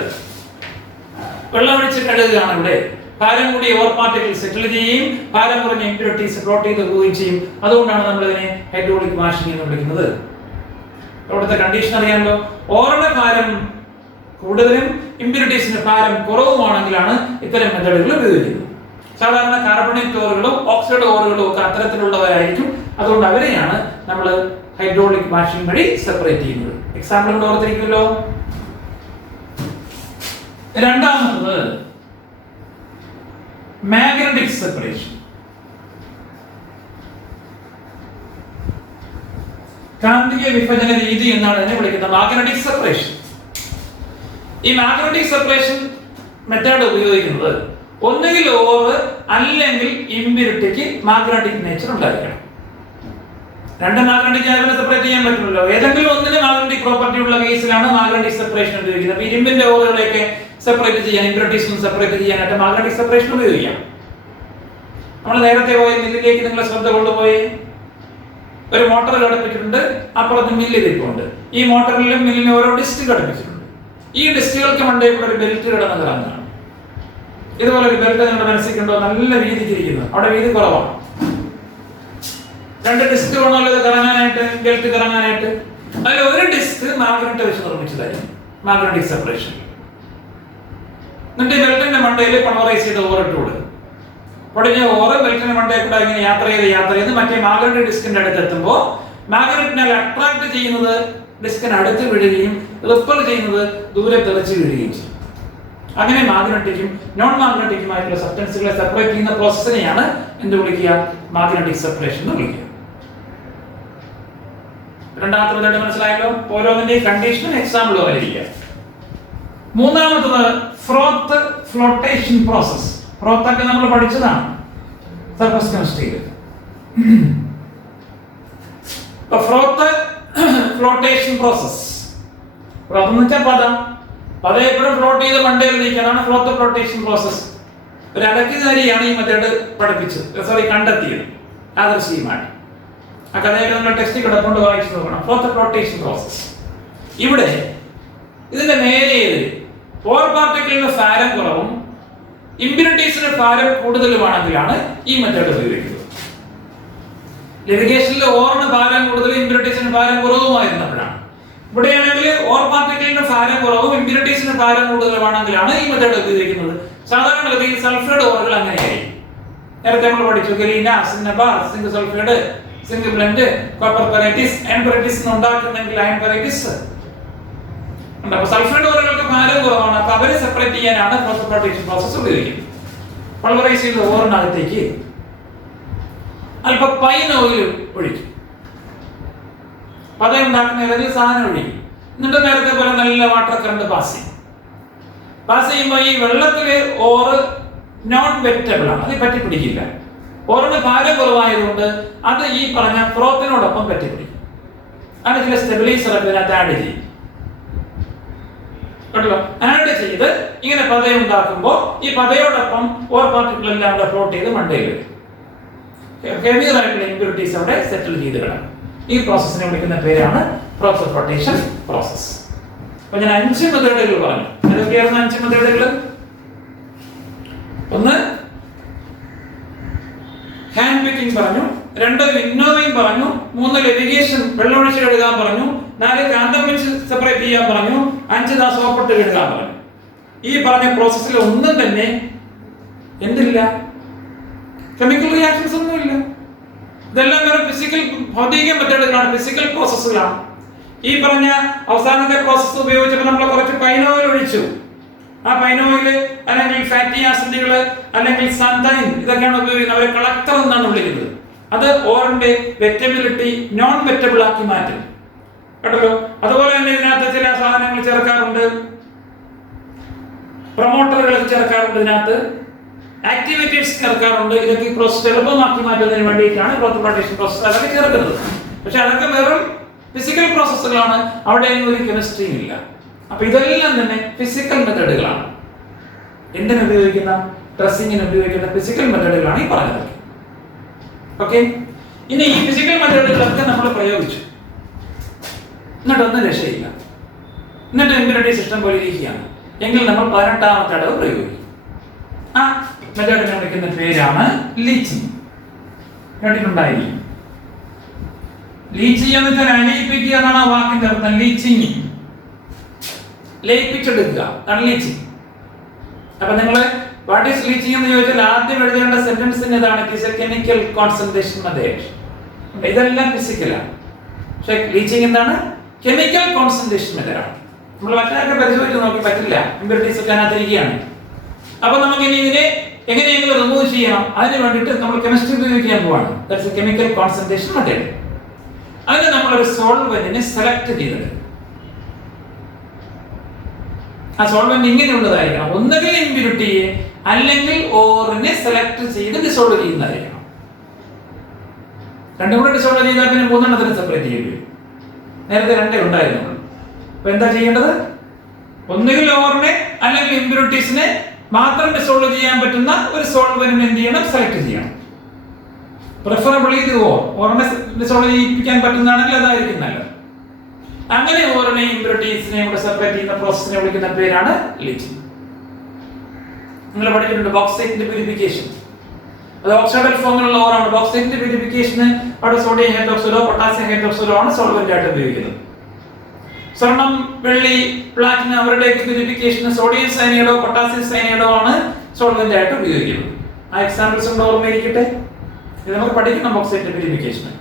വെള്ളം ഒഴിച്ച് കഴുകുകയാണ് ഇവിടെ. ഭാരം കൂടിയ ഓർ പാർട്ടിക്കിൾ സെറ്റിൽ ചെയ്യുകയും ഭാരം കുറഞ്ഞ ഇമ്പ്യൂരിറ്റീസ് ഫ്ലോട്ട് ചെയ്ത് പോവുകയും ചെയ്യും. അതുകൊണ്ടാണ് നമ്മൾ ഇതിനെ ഹൈഡ്രോളിക് വാഷിംഗ് എന്ന് വിളിക്കുന്നത്. അവിടുത്തെ കണ്ടീഷൻ അറിയാമല്ലോ. ഓറിന്റെ ഭാരം കൂടുതലും ഇമ്പ്യൂരിറ്റീസിന്റെ ഭാരം കുറവുമാണെങ്കിലാണ് ഇത്തരം മെത്തേഡുകൾ ഉപയോഗിക്കുന്നത്. സാധാരണ കാർബണേറ്റ് ഓറുകളും ഓക്സൈഡ് ഓറുകളും ഒക്കെ അത്തരത്തിലുള്ളവരായിരിക്കും. അതുകൊണ്ട് അവരെയാണ് നമ്മൾ ഹൈഡ്രോളിക് വാഷിംഗ് വഴി സെപ്പറേറ്റ് ചെയ്യുന്നത്. എക്സാമ്പിൾ കൊണ്ട് ഓർത്തിരിക്കുമല്ലോ. രണ്ടാമത് മാഗ്നറ്റിക് സെപ്പറേഷൻ. കാന്തിക വിഭജന രീതി എന്നാണ് ഇതിനെ വിളിക്കുന്നത്, മാഗ്നറ്റിക് സെപ്പറേഷൻ. ഈ മാഗ്നറ്റിക് സെപ്പറേഷൻ മെത്തേഡ് ഉപയോഗിക്കുന്നത് ഒന്നുകിൽ ഓർ അല്ലെങ്കിൽ ഇമ്പ്യൂരിറ്റിക്ക് മാഗ്നറ്റിക് നേച്ചർ ഉണ്ടായിരിക്കണം. രണ്ട് മാഗ്നറ്റിക് ആയതിനെ സെപ്പറേറ്റ് ചെയ്യാൻ പറ്റുമല്ലോ. ഏതെങ്കിലും ഒന്നിന് മാഗ്നറ്റിക് പ്രോപ്പർട്ടി ഉള്ള കേസിലാണ് മാഗ്നറ്റിക് സെപ്പറേഷൻ ഉപയോഗിക്കുന്നത്. അപ്പൊ ഇരുമ്പിന്റെ ഓറുകളെയൊക്കെ സെപ്പറേറ്റ് ചെയ്യാൻ, ഇമ്പ്യൂരിറ്റീസിനും സെപ്പറേറ്റ് ചെയ്യാനായിട്ട് മാഗ്നറ്റിക് സെപ്പറേഷൻ ഉപയോഗിക്കാം. നമ്മൾ നേരത്തെ പോയ മില്ലിലേക്ക് നിങ്ങളെ ശ്രദ്ധ കൊണ്ടുപോയി ഒരു മോട്ടോർ ഘടിപ്പിച്ചിട്ടുണ്ട്, അപ്പുറത്ത് മില്ല് ഇരിപ്പുണ്ട്. ഈ മോട്ടറിലും മില്ലിനും ഓരോ ഡിസ്ക് ഘടിപ്പിച്ചിട്ടുണ്ട്. ഈ ഡിസ്കുകൾക്ക് മണ്ടയിൽ കൂടെ ഒരു ബെൽറ്റ് കിടന്ന് കിടന്നതാണ്. ഇതുപോലെ ഒരു ബെൽറ്റ് നിങ്ങളുടെ മനസ്സിൽ കണ്ടോ? നല്ല വീതിച്ചിരിക്കുന്നത്, അവിടെ വീതി കുറവാണ്. രണ്ട് ഡിസ്ക് വേണമല്ലോ ഇത് കറങ്ങാനായിട്ട്, ബെൽറ്റ് കറങ്ങാനായിട്ട്. അതിൽ ഒരു ഡിസ്ക് മാഗ്നറ്റ് വെച്ച് നിർമ്മിച്ചതായിരുന്നു, മാഗ്നറ്റിക് സെപ്പറേഷൻ. എന്നിട്ട് ഈ ബെൽറ്റിന്റെ മണ്ടയിൽ പോളറൈസ് ചെയ്ത് ഓറിട്ട് കൊടുക്കും. പൊടിഞ്ഞ ഓറ് ബെൽറ്റിന്റെ മണ്ടയിൽ കൂടെ ഇങ്ങനെ യാത്ര ചെയ്ത് മറ്റേ മാഗ്നറ്റിക് ഡിസ്കിന്റെ അടുത്ത് എത്തുമ്പോൾ മാഗ്നറ്റിനെ അട്രാക്ട് ചെയ്യുന്നത് ഡിസ്കിന് അടുത്ത് വീഴുകയും റിപ്പൽ ചെയ്യുന്നത് ദൂരെ തെറിച്ച് വീഴുകയും ചെയ്യും. അങ്ങനെ മാഗ്നറ്റിക്കും നോൺ മാഗ്നറ്റിക്കുമായിട്ടുള്ള സബ്സ്റ്റൻസുകളെ സെപ്പറേറ്റ് ചെയ്യുന്ന പ്രോസസ്സിനെയാണ് എന്ത് വിളിക്കുക? മാഗ്നറ്റിക് സെപ്പറേഷൻ എന്ന് വിളിക്കുക. രണ്ടാമത്തെ മെത്തേഡ് മനസ്സിലായല്ലോ. ഓരോന്നിന്റെയും കണ്ടീഷനും എക്സാമ്പിൾ പോലെ ഇരിക്കുക. മൂന്നാമത്തത് ഫ്രോത്ത് ഫ്ലോട്ടേഷൻ പ്രോസസ്. ഫ്രോത്ത് ഒക്കെ നമ്മൾ പഠിച്ചതാണ് സർഫസ് കെമിസ്ട്രിയിൽ. Froth flotation process. ഫ്രോത്ത് എന്ന് വെച്ചാൽ പദം എപ്പോഴും ഫ്ലോട്ട് ചെയ്ത് മണ്ടയിൽ നിൽക്കാനാണ് ഫ്രോത്ത് ഫ്ലോട്ടേഷൻ പ്രോസസ്. ഒരു അലക്കുകാരിയാണ് ഈ മെത്തേഡ് കണ്ടെത്തിയത് ആദർശീയമായിട്ട്. ആ കഥയൊക്കെ നിങ്ങൾ ടെക്സ്റ്റ് കിടക്കൊണ്ട് വായിച്ചു നോക്കണം. ഫ്രോത്ത് ഫ്ലോട്ടേഷൻ പ്രോസസ്. ഇവിടെ ഇതിന്റെ നേരെ ഓർ പാർട്ടിക്കിളിന് ഭാരം കുറവും ഇമ്പ്യൂരിറ്റീസിന് ഭാരം കൂടുതലുമാണെങ്കിലാണ് ഈ മെത്തേഡ് ഉപയോഗിക്കുന്നത്. ലിവിഗേഷനിൽ ഓറിന് ഭാരം കൂടുതലും ഇമ്പ്യൂരിറ്റീസിന് ഭാരം കുറവുമായിരുന്നപ്പോഴാണ്. ഇവിടെയാണെങ്കിൽ ഓർ പാർട്ടിക്കിളിന് ഭാരം കുറവും ഇമ്പ്യൂരിറ്റീസിന് ഭാരം കൂടുതലുമാണെങ്കിലാണ് ഈ മെത്തേഡ് ഉപയോഗിക്കുന്നത്. സാധാരണഗതിയിൽ സൾഫൈഡ് ഓറുകൾ അങ്ങനെയായിരിക്കും. നേരത്തെ നമ്മൾ പഠിച്ചു galena, cinnabar, zinc sulphide, zinc blende, copper pyrites, iron pyrites ഉണ്ടാക്കുന്നെങ്കിൽ അയൺ പെറൈറ്റിസ്. അപ്പൊ സൾഫൈഡ് ഓറുകൾക്ക് ഭാരം കുറവാണ്. അപ്പൊ അവരെ സെപ്പറേറ്റ് ചെയ്യാനാണ് ഫ്രോത്ത് ഫ്ലോട്ടേഷൻ പ്രോസസ് ഉപയോഗിക്കുന്നത്. പൾവറൈസ് ചെയ്ത ഓറിനകത്തേക്ക് അല്പം പൈൻ ഓയിൽ ഒഴിക്കും. പത ഉണ്ടാക്കുന്ന ഏതെങ്കിലും സാധനം ഒഴിക്കും. എന്നിട്ട് നേരത്തെ പോലെ നല്ല വാട്ടർ കറണ്ട് പാസ് ചെയ്യുമ്പോൾ ഈ വെള്ളത്തില് ഓറ് നോൺ വെറ്റബിൾ ആണ്, അത് പറ്റിപ്പിടിക്കില്ല. ഓറിന് ഭാരം കുറവായതുകൊണ്ട് അത് ഈ പറഞ്ഞ ഫ്രോത്തിനോടൊപ്പം പറ്റിപ്പിടിക്കും. അങ്ങനെ ചില സ്റ്റെബിലൈസർ ഒക്കെ ഇതിനകത്ത് ആഡ് ചെയ്യും. കേട്ടല്ലോ, ആഡ് ചെയ്ത് ഇങ്ങനെ പതയുണ്ടാക്കുമ്പോൾ ഈ പതയോടൊപ്പം ഓർ പാർട്ടിക്കിൾ എല്ലാം അവിടെ ഫ്ലോട്ട് ചെയ്ത് മണ്ടയിൽ വരും. ഹെവിയർ ആയിട്ടുള്ള ഇമ്പ്യൂരിറ്റീസ് അവിടെ സെറ്റിൽ ചെയ്ത് കിടക്കും. ഈ പ്രോസസ്സിനെ വിളിക്കുന്ന പേരാണ് ഫ്രോത്ത് ഫ്ലോട്ടേഷൻ പ്രോസസ്. അപ്പൊ ഞാൻ 5 മെത്തേഡുകൾ പറഞ്ഞു. ഏതൊക്കെയായിരുന്നു 5 മെത്തേഡുകൾ? ഒന്ന് ഹാൻഡ് പിക്കിംഗ് പറഞ്ഞു, 2 വിന്നോവിംഗ് പറഞ്ഞു, 3 ലെവിഗേഷൻ വെള്ളമൊഴിച്ച് കഴുകാൻ പറഞ്ഞു, 4 കാന്തം വെച്ച് സെപ്പറേറ്റ് ചെയ്യാൻ പറഞ്ഞു, 5 സോപ്പിട്ട് കഴുകാൻ പറഞ്ഞു. ഈ പറഞ്ഞ പ്രോസസ്സിൽ ഒന്നും തന്നെ എന്തില്ല? കെമിക്കൽ റിയാക്ഷൻസ് ഒന്നുമില്ല. ഇതെല്ലാം വേറെ ഫിസിക്കൽ ഭൗതിക മെത്തേഡുകളാണ്, ഫിസിക്കൽ പ്രോസസ്സുകളാണ്. ഈ പറഞ്ഞ അവസാനത്തെ പ്രോസസ്സ് ഉപയോഗിച്ചപ്പോൾ നമ്മൾ കുറച്ച് പൈൻ ഓയിൽ ഒഴിച്ചു. ആ പൈൻ ഓയിൽ അല്ലെങ്കിൽ ഫാറ്റി ആസിഡുകൾ അല്ലെങ്കിൽ സന്തൈൻ ഇതൊക്കെയാണ് ഉപയോഗിക്കുന്നത്. അവരെ കളക്ടർ എന്നാണ് വിളിക്കുന്നത്. അത് ഓറിന്റെ വെറ്റബിലിറ്റി നോൺ വെറ്റബിൾ ആക്കി മാറ്റും. കേട്ടല്ലോ. അതുപോലെ തന്നെ ഇതിനകത്ത് ചില സാധനങ്ങൾ ചേർക്കാറുണ്ട്, പ്രൊമോട്ടറുകൾ ചേർക്കാറുണ്ട്, ഇതിനകത്ത് ആക്ടിവിറ്റീസ് ചേർക്കാറുണ്ട്. ഇതൊക്കെ ഈ പ്രോസസ് എളുപ്പമാക്കി മാറ്റുന്നതിന് വേണ്ടിയിട്ടാണ് ഫ്രോത്ത് ഫ്ലോട്ടേഷൻ പ്രോസസ് അതൊക്കെ ചേർക്കുന്നത്. പക്ഷെ അതൊക്കെ വെറും ഫിസിക്കൽ പ്രോസസ്സുകളാണ്, അവിടെ ഒരു കെമിസ്ട്രിയും ഇല്ല. അപ്പൊ ഇതെല്ലാം തന്നെ ഫിസിക്കൽ മെത്തേഡുകളാണ്. എന്തിനു ഉപയോഗിക്കുന്ന? ഡ്രസ്സിങ്ങിന് ഉപയോഗിക്കുന്ന ഫിസിക്കൽ മെത്തേഡുകളാണ് ഈ പറഞ്ഞത്. ഓക്കെ, ഇനി ഈ ഫിസിക്കൽ മെത്തേഡുകളൊക്കെ നമ്മൾ പ്രയോഗിച്ചു, എന്നിട്ടൊന്നും രക്ഷയില്ല, എന്നിട്ട് ഇമ്മ്യൂണിറ്റി സിസ്റ്റം പോലെ ഇരിക്കുകയാണ് എങ്കിൽ നമ്മൾ 18ാമത്തെ അടവ് പ്രയോഗിക്കും. ആ മെത്തേഡിനെ വിളിക്കുന്ന പേരാണ് ലീച്ചിങ്. കേട്ടിട്ടുണ്ടായിരിക്കും. ലീച്ചിങ് എന്ന് വെച്ചാൽ അലിയിപ്പിക്കുക എന്നാണ് ആ വാക്കിന്റെ അർത്ഥം. ലീച്ചിങ് ലയിപ്പിച്ചെടുക്കുക ആണ് ലീച്ചിങ്. അപ്പൊ നിങ്ങള് വാട്ട് ഈസ് ലീച്ചിങ് എന്ന് ചോദിച്ചാൽ ആദ്യം എഴുതേണ്ട സെന്റൻസിന് ഇതാണ്, it is A chemical concentration method. ഇതെല്ലാം ഫിസിക്കലാണ്. പക്ഷെ ലീച്ചിങ് എന്താണ്? കെമിക്കൽ കോൺസെൻട്രേഷൻ മെത്തേഡാണ്. നമ്മൾ മറ്റൊക്കെ പരിശോധിച്ച് നോക്കി പറ്റില്ല, ഇമ്പ്യൂരിറ്റീസ് ഒക്കെ അതിനകത്തിരിക്കുകയാണ്. അപ്പൊ നമുക്ക് ഇനി ഇതിനെ എങ്ങനെയെങ്കിലും റിമൂവ് ചെയ്യണം. അതിന് വേണ്ടിയിട്ട് നമ്മൾ കെമിസ്ട്രി ഉപയോഗിക്കാൻ പോവാണ്. That's A chemical concentration method. അതിന് നമ്മളൊരു സോൾവെന്റിനെ സെലക്ട് ചെയ്തത്. ആ സോൾവെന്റ് ഇങ്ങനെയുള്ളതായിരിക്കണം. ഒന്നുകിൽ ഇമ്പ്യൂരിറ്റിയെ അല്ലെങ്കിൽ ഓറിനെ സെലക്ട് ചെയ്ത് ഡിസോൾവ് ചെയ്യുന്നതായിരിക്കണം. രണ്ടും കൂടെ ഡിസോൾവ് ചെയ്താൽ പിന്നെ മൂന്നെണ്ണത്തിന് സെപ്പറേറ്റ് ചെയ്യേണ്ടി വരും. നേരത്തെ രണ്ടേ ഉണ്ടായിരുന്നുള്ളൂ. അപ്പൊ എന്താ ചെയ്യേണ്ടത്? ഒന്നുകിൽ ഓറിനെ അല്ലെങ്കിൽ ഇമ്പ്യൂരിറ്റീസിനെ മാത്രം ഡിസോൾവ് ചെയ്യാൻ പറ്റുന്ന ഒരു സോൾവെന്റിനെ എന്ത് ചെയ്യണം? സെലക്ട് ചെയ്യണം. പ്രിഫറബിളി ഇത് ഓറിനെ ഡിസോൾവ് ചെയ്യിപ്പിക്കാൻ പറ്റുന്നതാണെങ്കിൽ അതായിരിക്കും നല്ലത്. അങ്ങനെ ഓറിനെ ഇമ്പ്യൂരിറ്റീസിനെയും കൂടെ സെപ്പറേറ്റ് ചെയ്യുന്ന പ്രോസസ്സിനെ വിളിക്കുന്ന പേരാണ് ലീച്ചിങ്. നിങ്ങൾ പഠിച്ചിട്ടുണ്ട് ബോക്സൈറ്റിന്റെ പ്യൂരിഫിക്കേഷൻ. അത് ഓക്സൈഡൽ ഫോമിലുള്ള ഓറാണ്. ബോക്സൈറ്റിന്റെ പ്യൂരിഫിക്കേഷന് അവിടെ സോഡിയം ഹൈഡ്രോക്സൈഡോ പൊട്ടാസ്യം ഹൈഡ്രോക്സൈഡോ ആണ് സോൾവെന്റ് ആയിട്ട് ഉപയോഗിക്കുന്നത്. സ്വർണം, വെള്ളി, പ്ലാറ്റിനം അവരുടെയൊക്കെ പ്യൂരിഫിക്കേഷന് സോഡിയം സയനൈഡോ പൊട്ടാസ്യം സയനൈഡോ ആണ് സോൾവെന്റ് ആയിട്ട് ഉപയോഗിക്കുന്നത്. ആ എക്സാമ്പിൾസ് കൊണ്ട് ഓർമ്മയിരിക്കട്ടെ. ഇത് നമുക്ക് പഠിക്കണം ബോക്സൈറ്റിന്റെ പ്യൂരിഫിക്കേഷൻ.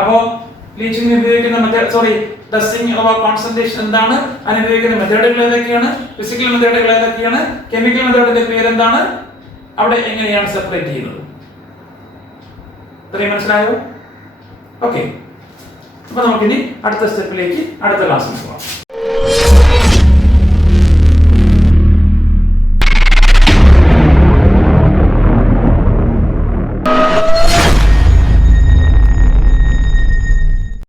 അപ്പോൾ ലീച്ചിങ് ഉപയോഗിക്കുന്ന മെത്തേഡ് ടെസ്റ്റിംഗ് അഥവാ കോൺസെൻട്രേഷൻ എന്താണ്, അതിനുപയോഗിക്കുന്ന മെത്തേഡുകൾ ഏതൊക്കെയാണ്, ഫിസിക്കൽ മെത്തേഡുകൾ ഏതൊക്കെയാണ്, കെമിക്കൽ മെത്തേഡിന്റെ പേരെന്താണ്, അവിടെ എങ്ങനെയാണ് സെപ്പറേറ്റ് ചെയ്യുന്നത്, ഇത്രയും മനസ്സിലായോ? ഓക്കെ. അപ്പൊ നമുക്കിനി അടുത്ത സ്റ്റെപ്പിലേക്ക് അടുത്ത ക്ലാസ്സിൽ പോകാം.